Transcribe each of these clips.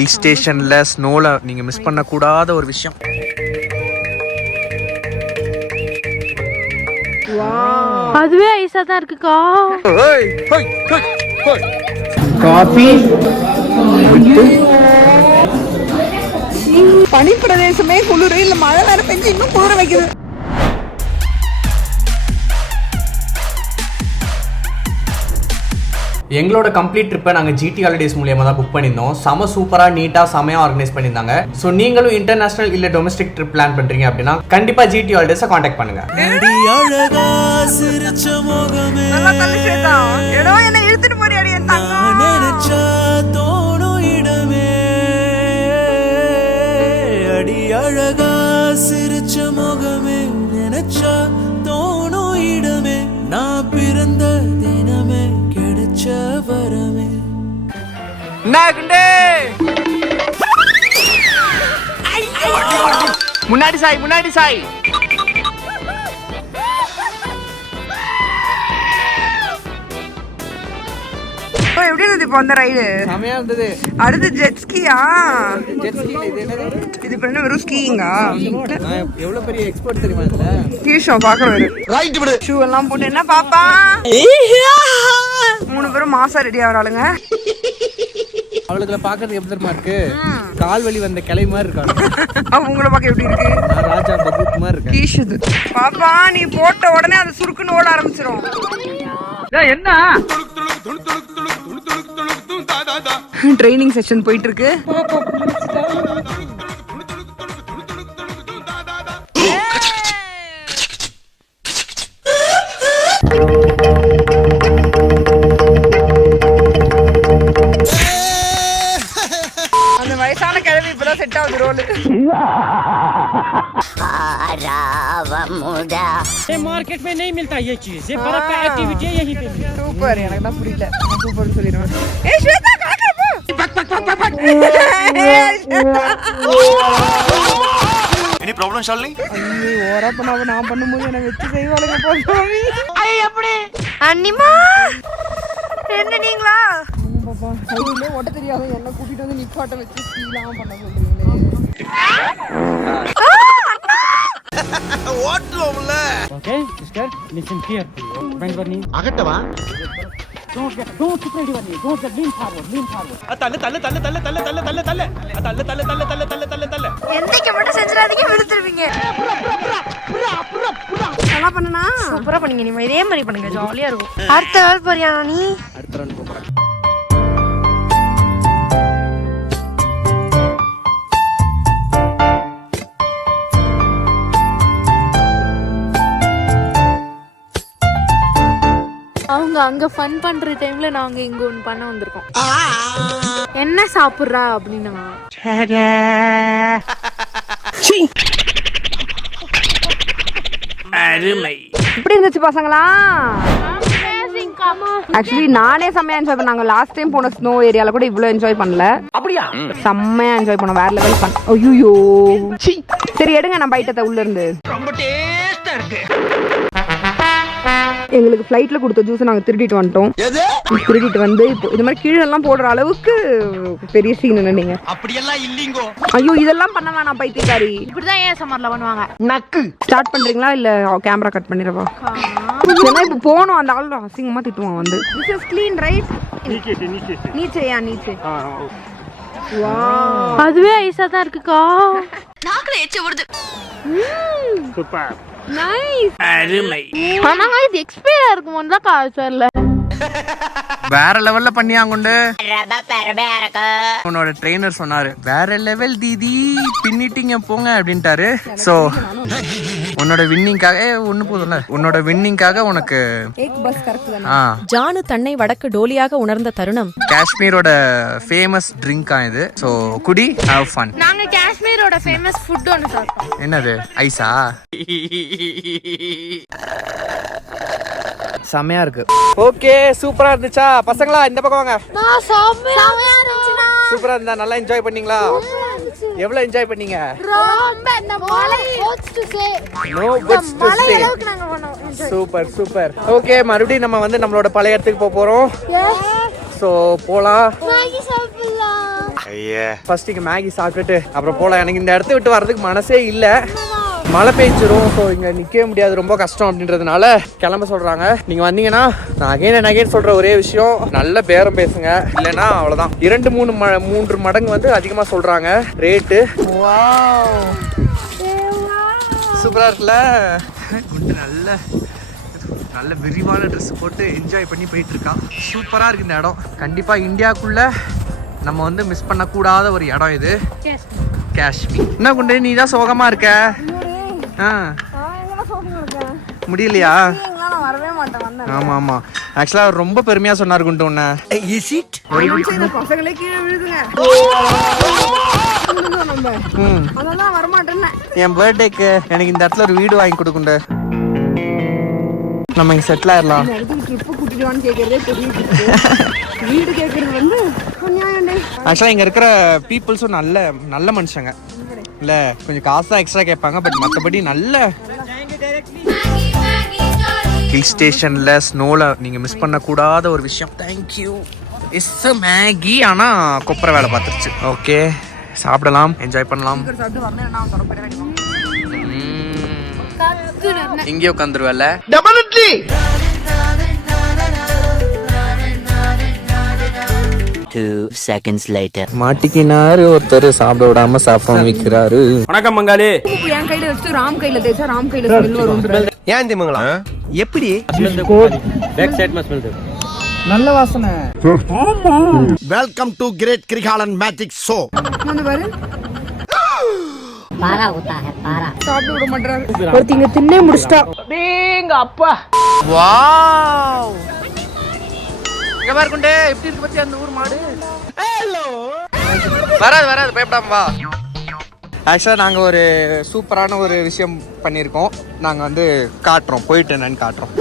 Hill ஸ்டேஷன்ல ஸ்னோல நீங்க miss பண்ண கூடாத ஒரு விஷயம். அதுவே ஐஸா தான் இருக்குக்கா. காபி பனி பிரதேசமே குளிர், இல்ல மழை வேற பெஞ்சு இன்னும் குளிர வைக்குது. எங்களோட கம்ப்ளீட் ட்ரிப்பை நாங்கள் ஜிடி ஹாலிடேஸ் மூலியமாக தான் புக் பண்ணியிருந்தோம். செம சூப்பராக நீட்டாக செமையாக ஆர்கனைஸ் பண்ணியிருந்தாங்க. ஸோ நீங்களும் இன்டர்நேஷனல் இல்லை டொமஸ்டிக் ட்ரிப் பிளான் பண்ணுறீங்க அப்படின்னா கண்டிப்பாக ஜிடி ஹாலிடேஸை காண்டாக்ட் பண்ணுங்க. நான் பிறந்த தினமே கிடைச்ச வரமே. முன்னாடி சாய், முன்னாடி சாய். எப்படி இருந்தது இப்போ அந்த ரைடு? செமையாக இருந்தது. அடுத்து ஜெட்ஸ்கியா? இது பண்ண வெறும் ஸ்கீயிங்கா? எவ்வளோ பெரிய எக்ஸ்பர்ட் தெரியுமா இதில்? டிஷோ பார்க்க ஷூ எல்லாம் போட்டு என்ன பாப்பா 3 பேரும் மாசா ரெடி ஆகிறாளுங்க. அவளுக்குள்ள பாக்குறதுக்கு எப்படி தெரியுமா இருக்கு? கால் வலி வந்த கிளை மாதிரி இருக்காங்க. அவங்கள பார்க்க எப்படி இருக்கு? ராஜா பகவத் மாதிரி இருக்கு. டீஷது பாப்பா நீ போட்ட உடனே அது சுருக்குன்னு ஓட ஆரம்பிச்சிரும். என்ன ட்ரைனிங் செஷன் போயிட்டு இருக்கு. அந்த வயசான கிழவி இப்பதான் செட் ஆகுது ரோல். मार्केट में नहीं मिलता ये चीज, ये बर्फ का एक्टिविटी है यहीं पे. சூப்பர், எனக்கு தான் புரியல. சூப்பர் சொல்லிடுவேன். ஏய் ஸ்வேதா காக்கா போ. Any problem Shalini? ஐயோ ஓரா பண்ணாம நான் பண்ணும்போது என்ன வெச்சு செய்வாளுங்க போறாமி. ஐ எப்படி அண்ணிமா என்ன நீங்களா? பாப்பா ஹைவேல ஓட்ட தெரியாத என்ன கூட்டிட்டு வந்து நிப்பாட்ட வெச்சு ஸ்பீடாக பண்ண சொல்றீங்களே. ஓட்றோம்ல. Okay, sister, listen carefully. Bengali. அகட்டவா? Don't get ready with me. Don't get lean forward. எந்திக்க மட்டும் செஞ்சிராதீங்க, விழுத்துருவீங்க. நல்லா பண்ணனா? சூப்பரா பண்ணீங்க. நீ இதே மாதிரி பண்ணுங்க, ஜாலியா இருக்கும். அடுத்த நாள் போறியா நீ? அடுத்த ரன் போறேன். அவங்க அங்க ஃபன் பண்ற டைம்ல நாங்க இங்க ஒன்னு பண்ண வந்திருக்கோம். என்ன சாப்பிடுறா அப்படின்னா அருமை. எப்படி இருந்துச்சு பசங்களா? ஆக்சுவலி நானே செம்மையா என்ஜாய் பண்ணாங்க. லாஸ்ட் டைம் போன ஸ்னோ ஏரியால கூட இவ்வளவு என்ஜாய் பண்ணல. அப்படியா? செம்மையா என்ஜாய் பண்ணோம். வேற லெவல் ஃபன். ஐயோ சரி எடுங்க நம்ம ஐட்டத்தை உள்ள இருந்து. ரொம்ப டேஸ்டா இருக்கு. எங்களுக்கு ஃப்ளைட்ல கொடுத்த ஜூஸ் நாங்க திருடிட்டு வந்துட்டோம். திருடிட்டு வந்து இப்போ இது மாதிரி கீழே எல்லாம் போடுற அளவுக்கு பெரிய சீன் என்ன நீங்க? அப்படியெல்லாம் இல்லீங்கோ. ஐயோ இதெல்லாம் பண்ண வேணாம் பைத்தியக்காரி. இப்படிதான் ஏன் சம்மர்ல பண்ணுவாங்க. நக்கு ஸ்டார்ட் பண்றீங்களா இல்ல கேமரா கட் பண்ணிரவா? ஏன்னா இப்போ போனோம் அந்த ஆள் அசிங்கமா திட்டுவான் வந்து. This is clean right? நீச்சே. வாவ் அதுவே ஐஸா தான் இருக்குக்கா. நாக்குல எச்சி வருது. சூப்பர். நைஸ். அருமை. ஆனா இது எக்ஸ்பயர் இருக்குமோன்னு தான் காசல்ல. வேற லெவல்ல பண்ணியாங்கொண்டு. உன்னோட ட்ரெயினர் சொன்னாரு வேற லெவல் தீதி பின்னிட்டீங்க போங்க அப்படின்ட்டாரு. சோ உன்னோட வின்னிங்காக ஒண்ணு போதும்ல, உன்னோட வின்னிங்காக உனக்கு ஜானு தன்னை வடக்கு டோலியாக உணர்ந்த தருணம். காஷ்மீரோட ஃபேமஸ் ட்ரிங்கா இது. சோ குடி ஹேவ் ஃபன். நாங்க காஷ்மீரோட ஃபேமஸ் ஃபுட் ஒன்னு சாப்பிட்டோம். என்னது? ஐஸா? செமையா இருக்கு. ஓகே சூப்பரா இருந்துச்சா பசங்களா? இந்த பக்கம் வாங்க. செமையா இருந்துச்சுனா. சூப்பரா இருந்தா? நல்லா என்ஜாய் பண்ணீங்களா? எவ்வளவு என்ஜாய் பண்ணீங்க? ரொம்ப அந்த மலை what's to say. No buts to say. அளவுக்கு நாங்க பண்ணோம். Super super. ஓகே மறுபடியும் நம்ம வந்து நம்மளோட பழைய இடத்துக்கு போறோம். சோ போலாம். மேகி சாப்பிடலாம். ஃபர்ஸ்ட் இங்க மேகி சாப்பிட்டுட்டு அப்புறம் போலாம். எனக்கு இந்த இடத்த விட்டு வர்றதுக்கு மனசே இல்ல, மழை பெய்ஞ்சிரும். ஸோ இங்க நிக்கவே முடியாது, ரொம்ப கஷ்டம் அப்படின்றதுனால கிளம்ப சொல்றாங்க. நீங்க வந்தீங்கன்னா நான் அகைன் சொல்ற ஒரே விஷயம், நல்ல பேரம் பேசுங்க, இல்லைன்னா அவ்வளவுதான் 2-3 மடங்கு வந்து அதிகமா சொல்றாங்க ரேட்டு. சூப்பரா இருக்குல்ல, நல்ல விரிவான ட்ரெஸ் போட்டு என்ஜாய் பண்ணி போயிட்டு இருக்கான். சூப்பரா இருக்கு இந்த இடம். கண்டிப்பா இந்தியாக்குள்ள நம்ம வந்து மிஸ் பண்ணக்கூடாத ஒரு இடம் இது, காஷ்மீர். என்ன குண்டு நீ தான் சோகமா இருக்க? முடியலையா? ஆமா ஆமா, ஆக்சுவலா அவர் ரொம்ப பெருமையா சொன்னார் குண்டு உன்ன. என் பர்த்டேக்கு எனக்கு இந்த இடத்துல ஒரு வீடு வாங்கி கொடுக்குண்டு, நம்ம இங்க செட்டில் ஆயிடலாம். ஆக்சுவலா இங்க இருக்கிற பீப்புள்ஸும் நல்ல மனுஷங்க இல்ல, கொஞ்சம் காசு தான் எக்ஸ்ட்ரா கேட்பாங்க, பட் மற்றபடி நல்ல. ஹில் ஸ்டேஷன்ல ஸ்னோல நீங்க மிஸ் பண்ணக்கூடாத ஒரு விஷயம். தேங்க்யூ. இஸ் மேகி, ஆனா கொப்பரை வேலை பார்த்துருச்சு. ஓகே, சாப்பிடலாம், என்ஜாய் பண்ணலாம். இங்கே உட்காந்துருவல. Definitely 2 seconds later. மாட்டிக்கினாரு ஒருத்தர், சாப்பிட விடாம சாப்பிட வைக்கிறாரு. வணக்கம் மங்காளி. என் கையில வச்சு ராம் கையில தேய்ச்சா ராம் கையில ஸ்மெல் வரும். ஏன் திமுங்களா? எப்படி? Back side must smell. நல்ல வாசனை. Welcome to great Kirikalan magic show. வந்து பாரு, பாரா ஊத்தா है பாரா. சாப்பிட விட மாட்டறாரு. ஒருத்திங்க தின்னே முடிச்சிட்டா. டேங்க அப்பா. வாவ். இங்க பாரு குண்டே, எப்படி இருக்கு பத்தி அந்த ஊர் மாடு. ஹலோ. வராது பயப்படாம வா. ஆக்சுவலாக நாங்கள் ஒரு சூப்பரான ஒரு விஷயம் பண்ணியிருக்கோம். நாங்கள் வந்து காட்டுறோம், போயிட்டு என்னன்னு காட்டுறோம்.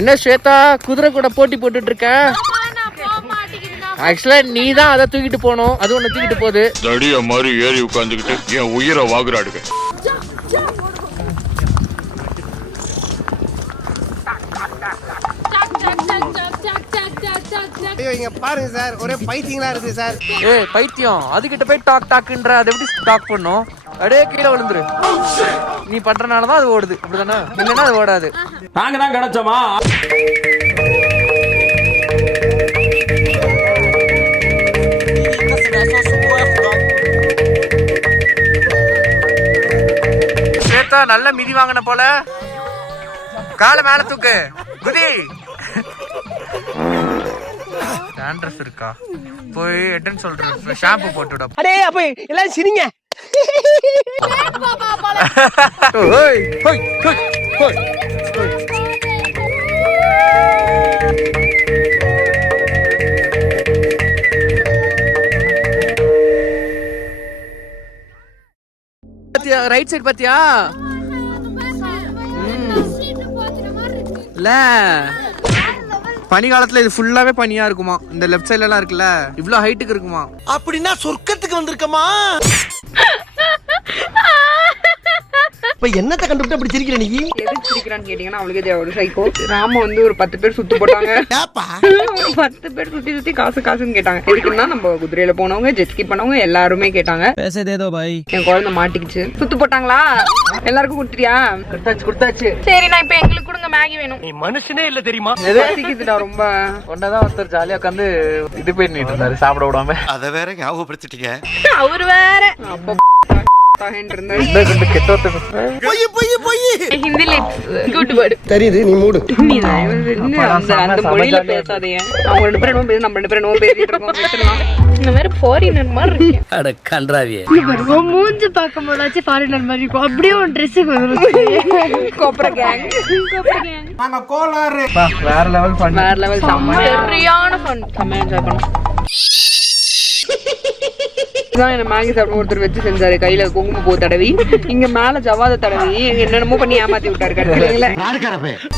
என்ன ஸ்வேதா, குதிரை கூட போட்டி போட்டுட்டு இருக்க? ஆக்சுவலா நீ தான் அதை தூக்கிட்டு போனோம், அது ஒண்ணு தூக்கிட்டு போகுது. தடிய மாதிரி ஏறி உட்காந்துக்கிட்டு என் உயிரை வாங்குறாடுங்க. இங்க பாருங்க சார், ஒரே பைத்தியங்களா இருக்கு சார். ஏய் பைத்தியம், அதுகிட்ட போய் டாக் டாக்ன்ற, அது எப்படி டாக் பண்ணும்? அப்படியே கீழே விழுந்துரு. நீ பண்றனாலதான் அது ஓடுது, அப்படிதானே? இல்லைன்னா அது ஓடாது. நாங்க தான் கிடைச்சோமா? ஸ்வேதா நல்ல மிதி வாங்கின போல, காலை மேல தூக்கு, குதி. டாண்ட்ரஃப் இருக்கா? போய் எட்டன் சொல்றேன், ஷாம்பு போட்டுடா. அடே அப்ப எல்லாம் சிரிங்க. ஓய் ஹோய் ஹோய் ஹோய். பாத்தியா ரைட் சைடு பாத்தியா? இல்ல பனிகாலத்துல இது ஃபுல்லாவே பனியா இருக்குமா, இந்த லெஃப்ட் சைடுல எல்லாம் இருக்குல்ல, இவ்வளவு ஹைட்டுக்கு இருக்குமா. அப்படின்னா சொர்க்கத்துக்கு வந்திருக்கமா? இப்ப என்னத்தை கண்டுபிட்டு அப்படி சிரிக்கிற நீ? எதுக்கு சிரிக்கிறான்னு கேட்டீங்கன்னா அவளுக்கே ஒரு சைக்கோ. ராம வந்து ஒரு 10 பேர் சுத்து போட்டாங்க. ஒரு 10 பேர் சுத்தி காசுன்னு கேட்டாங்க. எதுக்குன்னா நம்ம குதிரையில போனவங்க, ஜெட்ஸ்கி பண்ணவங்க எல்லாருமே கேட்டாங்க. பேசதேதோ பாய். என் குழந்தை மாட்டிக்கிச்சு. சுத்து போட்டாங்களா? எல்லாருக்கும் கொடுத்துட்டியா? கொடுத்தாச்சு. சரி, நான் இப்ப எங்களுக்கு கொடுங்க, மேகி வேணும். நீ மனுஷனே இல்ல தெரியுமா? பசிக்குதுடா ரொம்ப. ஒன்னதான் ஒருத்தர் ஜாலியா உட்காந்து இது பண்ணிட்டு இருந்தாரு, சாப்பிட விடாம. அத வேற ஞாபகப்படுத்திட்டீங்க. அவரு வேற அப்ப தெரியுது, நீ மூடு. அந்த மொழியில பேசாதே. அவங்க 2 பேரும் பேசி, நம்ம 2 பேரும் பேசிட்டு இருக்கோம். இந்த மாதிரி ஃபாரினர் மாதிரி இருக்கு. அட கன்றாவியே. மூஞ்சி பார்க்கும் போதாச்சும் ஃபாரினர் மாதிரி இருக்கும். அப்படியே ஒரு ட்ரெஸ்ஸுக்கு வந்து கோப்ரா கேங். நாங்க கோலாறு. வேற லெவல் ஃபன். வேற லெவல், சரியான ஃபன். செம்ம என்ஜாய் பண்ணோம். இதான் என்ன மேகி சாப்பிட ஒருத்தர் வச்சு செஞ்சாரு, கையில குங்குமப்பூ தடவி, இங்க மேல ஜவாத தடவி என்னென்னமோ பண்ணி ஏமாத்தி விட்டாரு கடைசியில.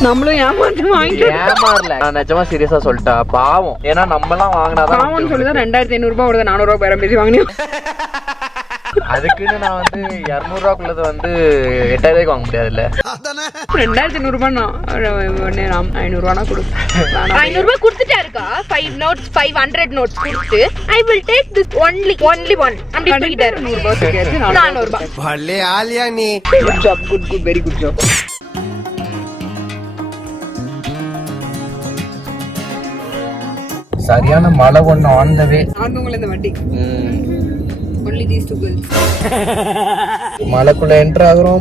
நம்மளும் ஏமாத்தி வாங்கிட்டு ஏமாறல, நான் நிஜமா சீரியஸா சொல்லிட்டேன். பாவம், ஏன்னா நம்ம எல்லாம் வாங்கினாதான் பாவம்னு சொல்லிதான் 2500 ரூபாய் வருது, 400 ரூபாய் பேரம் பேசி வாங்கினேன். அதுக்குன்னு நான் வந்து 200 ரூபாக்குள்ளது வந்து 8000 ரூபாய்க்கு வாங்க முடியாதுல்ல. 2500 ரூபாய் 500 ரூபானா கொடு. 500 ரூபாய் கொடுத்துட்டாருக்கா, 5 notes 500 notes கொடுத்து I will take this only one அப்படி சொல்லிட்டாரு. 100 ரூபாய் கேட்டு 400 ரூபாய். பல்லே ஆலியா நீ. Good job, good very good job. சரியான மழை ஒண்ணு ஆன் த வே. ஆந்தவங்கள இந்த வண்டி only these two girls. மலைக்குள்ள என்டர் ஆகுறோம்,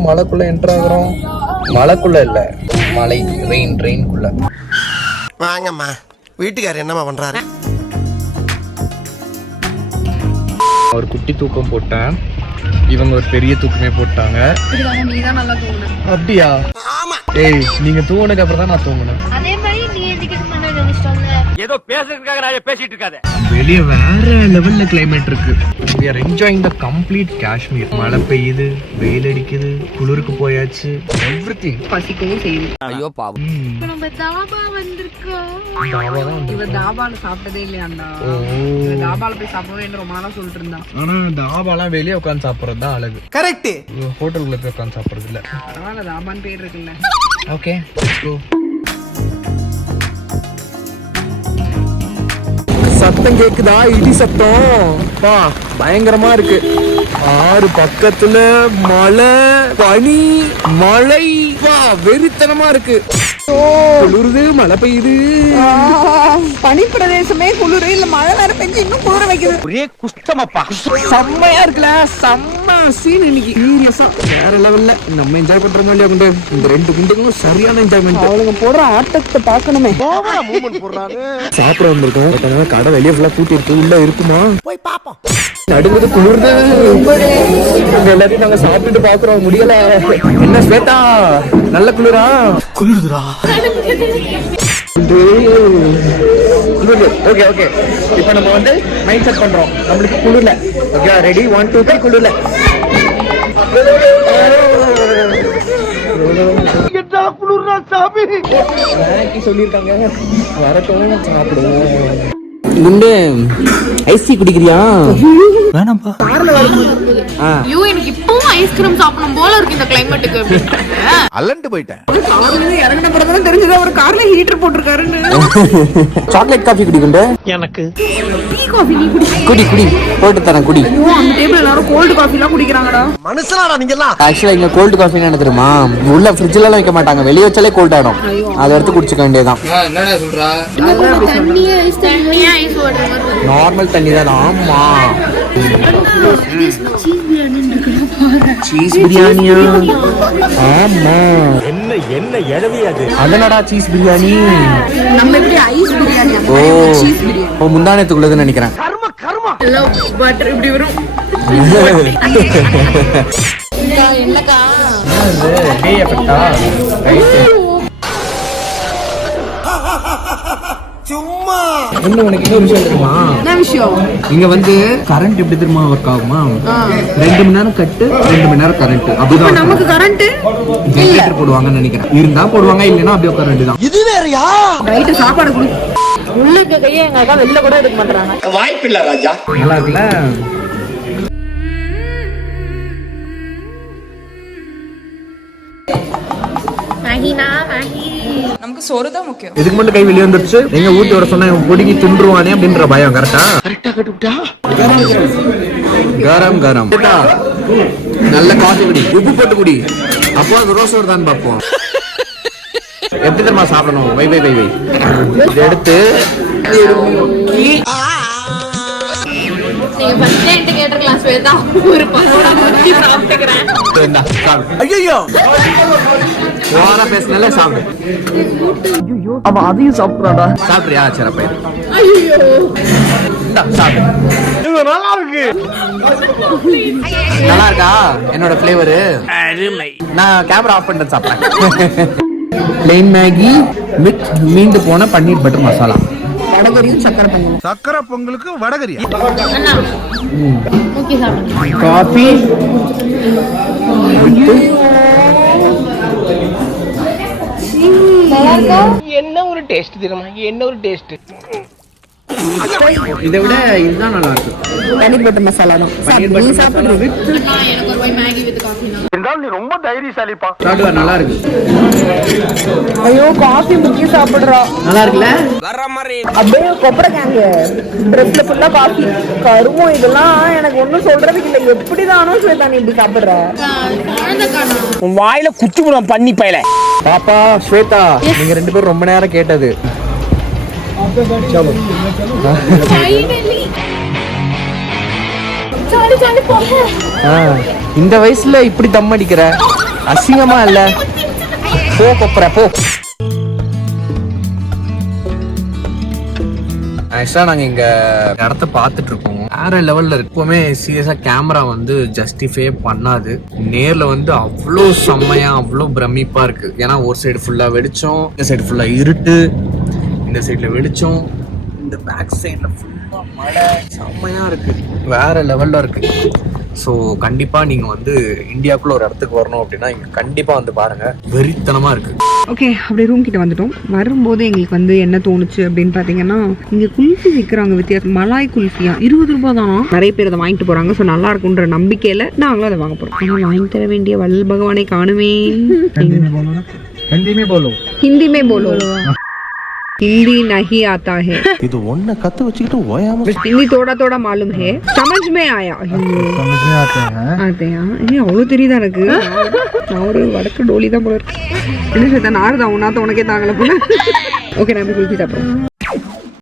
மலைக்குள்ள இல்ல, மலை ரெயின்குள்ள. வாங்கம்மா, வீட்டுக்காரர் என்னம்மா பண்றாரு? ஒரு குட்டி தூக்கம் போட்டேன், இவங்க ஒரு பெரிய தூக்கமே போட்டாங்க. நீதான் நல்லா தூங்குன. அப்படியா? ஏய், நீங்க தூங்குனதுக்கு அப்புறம் தான் நான் தூங்குனேன். அதே மாதிரி நீ எதுக்கு பண்ண நினைச்சிட்டோங்க. ஏதோ பேசுறதுக்காக நான் பேசிட்டு இருக்காத. வெளியே வேற லெவல்ல கிளைமேட் இருக்கு. we are enjoying the complete Kashmir. மழை பெய்யுது, வெயில் அடிக்குது, குளிருக்கு போயாச்சு, everything. பசிக்கவும் செய்யுது. ஐயோ பாவம். நம்ம தாபா வந்திருக்கோம். இவ தாபால சாப்பிட்டதே இல்லையாண்டா. தாபால போய் சாப்பிடுவேன் ரொம்ப நாளா சொல்லிட்டு இருந்தா. ஆனா தாபாலாம் வெளியே உட்காந்து சாப்பிடுறது தான் அழகு. கரெக்ட். ஹோட்டலுக்குள்ள போய் உட்காந்து சாப்பிடுறது இல்ல. பரவாயில்ல, தாபான்னு பேர் இருக்குல்ல. Okay, let's go. சத்தம் கேக்குதா? இடி சத்தம் பா, பயங்கரமா இருக்கு. ஆறு பக்கத்துல மலை, பனி, மழை, வா வெறித்தனமா இருக்கு. குளிருது, மழை பெய்யுது. பனி பிரதேசமே குளிர், இல்ல மழை வேற பெஞ்சு இன்னும் குளிர வைக்குது. ஒரே குஷ்டமாப்பா. செம்மையா இருக்குல்ல, செம்ம சீன் இன்னைக்கு. சீரியஸா வேற லெவல்ல நம்ம என்ஜாய் பண்றோமோ இல்லையா குண்டு? இந்த 2 குண்டுகளும் சரியான என்ஜாய்மெண்ட். அவளுங்க போடுற ஆட்டத்தை பார்க்கணுமே. சாப்பிட வந்திருக்கோம். கடை வெளியே ஃபுல்லா பூட்டி இருக்கு, உள்ள இருக்குமா போய் பாப்போம். நடுவுது குளிர்ந்து எல்லாத்தையும் நாங்க சாப்பிட்டுட்டு பாக்குறோம், முடியல. என்ன ஸ்வேதா, நல்ல குளிரா? குளிருதுடா. ஓகே ஓகே, இப்போ நம்ம வந்து மைண்ட் செட் பண்றோம், நம்மளுக்கு குளிரல. Okay, ready, 1 2 3 குளிரல. சொல்லிருக்காங்க வரட்டும், சாப்பிடுவோம். குண்டு, ஐஸ்டி குடிக்கிறியா? வேணாம்பா. ஐயோ, எனக்கு இப்பவும் ஐஸ்கிரீம் சாப்பிடணும் போல இருக்கு இந்த கிளைமேட்டுக்கு. அலண்டு போயிட்டேன். கார்ல இறங்கின பிறகு தெரிஞ்சது அவர் கார்ல ஹீட்டர் போட்டிருக்காருன்னு. சாக்லேட் காஃபி குடிக்குண்டு. எனக்கு டீ காஃபி நீ குடி. குடி போட்டு தரேன், குடி. ஐயோ, அந்த டேபிள் எல்லாரும் கோல்ட் காஃபி எல்லாம் குடிக்கிறாங்கடா. மனுஷனாடா நீங்க எல்லாம். ஆக்சுவலா இங்க கோல்ட் காஃபி என்ன தெரியுமா, உள்ள ஃப்ரிட்ஜ்ல எல்லாம் வைக்க மாட்டாங்க, வெளிய வச்சாலே கோல்ட் ஆயிடும். அதை எடுத்து குடிச்சுக்க வேண்டியதுதான். என்னடா சொல்றா? தண்ணியா ஐஸ் வாட்டர் மாதிரி நார்மல் தண்ணி தான். ஆமா, சீஸ் பிரியாணியா? ஆமா. என்ன எழவி அது? அதனடா சீஸ் பிரியாணி. நம்ம எப்படி ஐஸ் பிரியாணி, சீஸ் பிரியாணி. ஓ, முந்தானத்துக்குள்ளதுன்னு நினைக்கிறேன். எல்லாம் பட்டர் இப்படி வரும். என்னக்கா இன்னும் உனக்கு இன்னொரு விஷயம் தெரியுமா? என்ன விஷயம்? இங்க வந்து கரண்ட் எப்படி தெரியுமா ஒர்க் ஆகுமா? 2 மணி நேரம் கட்டு, 2 மணி நேரம் கரண்ட். அப்படிதான் நமக்கு கரண்ட் ஜெனரேட்டர் போடுவாங்கன்னு நினைக்கிறேன். இருந்தா போடுவாங்க, இல்லைன்னா அப்படியே உட்கார வேண்டியதான். இது வேறயா? நைட்டு சாப்பாடு கொடு. உள்ள கையை எங்க அக்கா வெளில கூட எடுக்க மாட்டாங்க. வாய்ப்பில்லை ராஜா. நல்லா இருக்குல்ல? நமக்கு சோறு தான் முக்கியம். இதுக்கு மட்டும் கை வெளியே வந்துருச்சு. எங்க ஊட்டி வர சொன்னா இவன் பொடிக்கு தின்றுவானே அப்படின்ற பயம். கரெக்டா கட்டுவிட்டா. கரம் கரம் நல்ல காஃபி குடி, உப்பு போட்டு குடி. அப்போ அது ரோஸ் தான் பார்ப்போம். எப்படி தெரியுமா சாப்பிடணும்? வை வை வை வை. இதை எடுத்து நீங்க ஃபர்ஸ்ட் என்கிட்ட கேட்டிருக்கலாம் ஸ்வேதா, ஒரு பரோடா முட்டி சாப்பிட்டுக்கிறேன். ஐயோ, ஓரா பேசினால சாப்பிடு. ஆமா, அதையும் சாப்பிடுறாடா. சாப்பிடுறியா? சரி பையன். சாப்பிடு. நல்லா இருக்கு. நல்லா இருக்கா என்னோட ஃபிளேவர்? நான் கேமரா ஆஃப் பண்ணிட்டு சாப்பிட்டேன். பிளெயின் மேகி வித் மீண்டு போன பன்னீர் பட்டர் மசாலா. வடகரியும் சக்கரை பொங்கலும். சக்கரை பொங்கலுக்கு வடகரியா? ஓகே சாப்பிடுங்க. காஃபி என்ன ஒரு டேஸ்ட் தெரியுமா, என்ன ஒரு டேஸ்ட். இதை விட இதுதான் நல்லா இருக்கு. பன்னீர் பட்டர் மசாலா தான். பன்னீர் பட்டர் மசாலா with எனக்கு ஒரு மேகி வித் காஃபி. இருந்தாலும் நீ ரொம்ப தைரியசாலிப்பா. சாப்பிடுவா, நல்லா இருக்கு. ஐயோ காஃபி முக்கிய சாப்பிடுறா. நல்லா இருக்குல்ல? அப்படியே கொப்பரைக்காங்க ட்ரெஸ்ல ஃபுல்லா காஃபி கருமம். இதெல்லாம் எனக்கு ஒன்னும் சொல்றதுக்கு இல்லை. எப்படிதானோ ஸ்வேதா நீ இப்படி சாப்பிடுற? வாயில குச்சி போடுவான் பண்ணி பயல. பாப்பா ஸ்வேதா, நீங்க 2 பேரும் ரொம்ப நேரம் கேட்டது. இந்த வயசுல இப்படி தம் அடிக்கிற அசிங்கமா இல்ல? போ கொப்பற போ. ஆக்சுவலா நாங்க இங்க இடத்த பாத்துட்டு இருக்கோம். வேற லெவல்ல இருக்கு. எப்பவுமே சீரியஸா கேமரா வந்து ஜஸ்டிஃபை பண்ணாது. நேர்ல வந்து அவ்வளோ செம்மையா அவ்வளோ பிரமிப்பா இருக்கு. ஏன்னா ஒரு சைடு ஃபுல்லா வெளிச்சம், இந்த சைடு ஃபுல்லா இருட்டு, இந்த சைடுல வெளிச்சம், இந்த பேக் சைடுல ஃபுல்லா மழை. செம்மையா இருக்கு, வேற லெவல்ல இருக்கு. ஸோ கண்டிப்பா நீங்க வந்து இந்தியாவுக்குள்ள ஒரு இடத்துக்கு வரணும் அப்படின்னா இங்க கண்டிப்பா வந்து பாருங்க. வெறித்தனமா இருக்கு. ஓகே, அப்படியே ரூம் கிட்ட வந்துட்டோம். வரும்போது எங்களுக்கு வந்து என்ன தோணுச்சு அப்படின்னு பாத்தீங்கன்னா, இங்க குல்ஃபி விற்கிறாங்க வித்தியாசம். மலாய் குல்ஃபியா 20 ரூபாய் தானா. நிறைய பேர் அதை வாங்கிட்டு போறாங்க. ஸோ நல்லா இருக்குன்ற நம்பிக்கையில நாங்களும் அதை வாங்க போறோம். ஆனால் வாங்கி தர வேண்டிய வள்ளல் பகவானை காணுமே. हिंदी में बोलो. हिंदी नहीं आता है. இது ஒண்ண கத்து வச்சுக்கிட்டு ஓயாம हिंदी थोड़ा थोड़ा मालूम है. समझ में आया. आते हैं. ये அவ்வளோ தெரியுதா எனக்கு? நான் ஒரு வடக்கு டோலி தான் போல இருக்கு. என்ன சொல்லிட்டேன், நார்தான் உன்னாத்த உனக்கே தாங்கல போல. ஓகே, நான் போய் குளிச்சு சாப்பிடுறேன்.